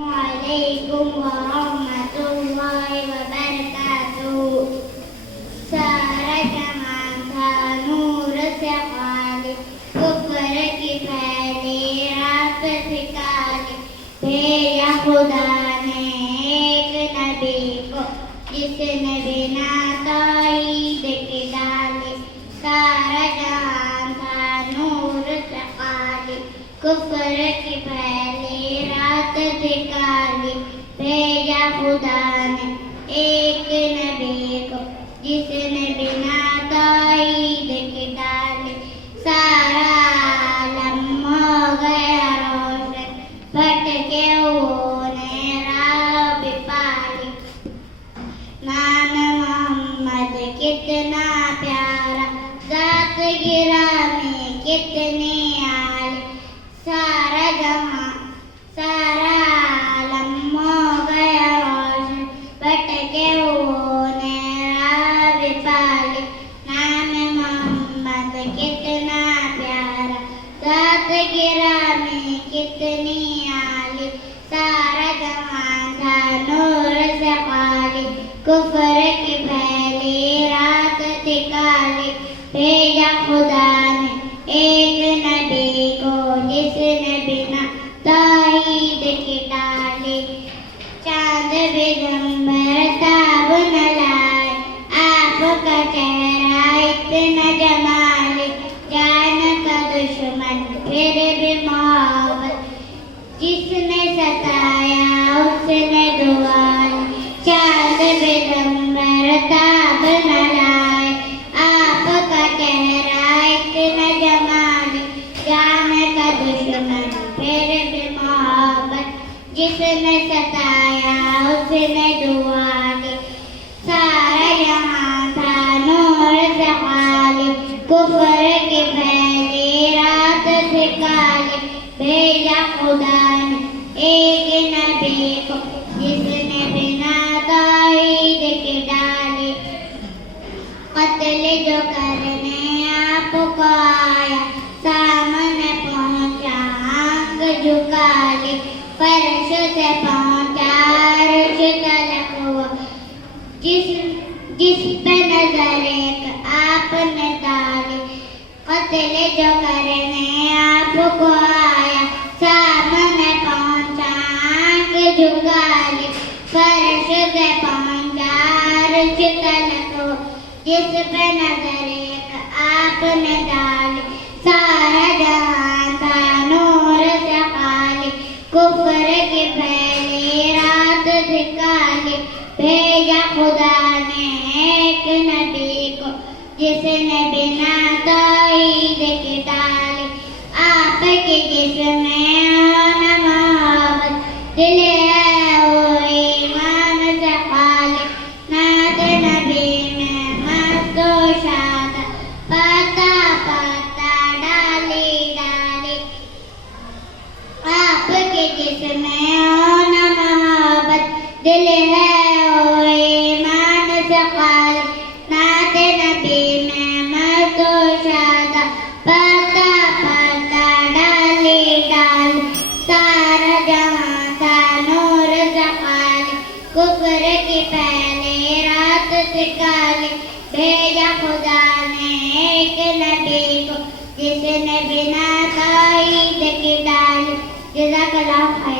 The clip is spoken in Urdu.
وعلیکم ورحمۃ اللہ وبرکاتہ. سارا جہاں تھا نور سے خالی, کفر کی پھیلی رات سے کالی. بھیجا خدا نے ایک نبی کو, جس نے بنا توحید کے ڈالی. سارا جہاں تھا نور سے خالی, کفر کی پھیلی رات سے کالی. بھیجا خدا نے ایک نبی کو, جس نے بنا توحید کے ڈالی. سارا عالم ہو گیا روشن, بھٹکے وہ نے راہ بھی پالی. نام محمد کتنا پیارا, ذات گرامی کتنی عالی. سارا جہاں سارا عالم ہو گیا روشن, بھٹکے وہ نے راہ بھی پالی. نام محمد کتنا پیارا, ذات گرامی کتنی عالی. سارا جہاں تھا نور سے خالی, کفر کی پھیلی رات تھی کالی. بھیجا خدا نے ایک نبی کو, جس نے بنا توحید کی ڈالی. چاند پیغمبر تاب نہ لائے, آپ کا چہرہ اتنا جمالی. جان کا دشمن پھر بھی محبت, جس نے ستایا اس نے دعا لی. چاند پیغمبر تاب نہ لائے, آپ کا چہرہ اتنا جمالی. جان کا دشمن پھر بھی محبت, جس نے ستایا اس نے دعا لی. سارا یہاں تھا نور سے خالی, کفر کی پھیلی رات سے کالی. بھیجا خدا نے ایک نبی کو, جس نے بنا توحید کی ڈالی. قتل جو کرنے آپ کو آیا, سامنے پہنچا آنکھ جھکا لی. فرش سے پہنچا عرش تلک ہوا, جس پہ نظر ایک آپ نے ڈالی. قتل جو کرنے آپ کو آیا, سامنے پہنچا آنکھ جھکا لی. فرش سے پہنچا عرش تلک ہوا, جس پہ نظر ایک آپ نے ڈالی. سارا جہاں تھا نور سے خالی, کفر کی پھیلی رات سے کالی. بھیجا خدا نے ایک نبی کو, جس نے بنا توحید کی ڈالی. آپ کے جسم میں ہونا محبت, دل ہے وہ ایمان سے خالی. نعت نبی میں مست و شاد, پتا پتا ڈالی ڈالی. آپ کے جسم میں ہونا محبت, دل ہے وہ ایمان سے خالی. نعت نبی میں مست و شاد, پتا پتا ڈالی ڈالی. سارا جہاں تھا نور سے خالی, کفر کی پھیلی رات سے کالی. بھیجا خدا نے ایک نبی کو, جس نے بنا توحید کی ڈالی. جزاک اللہ خیر.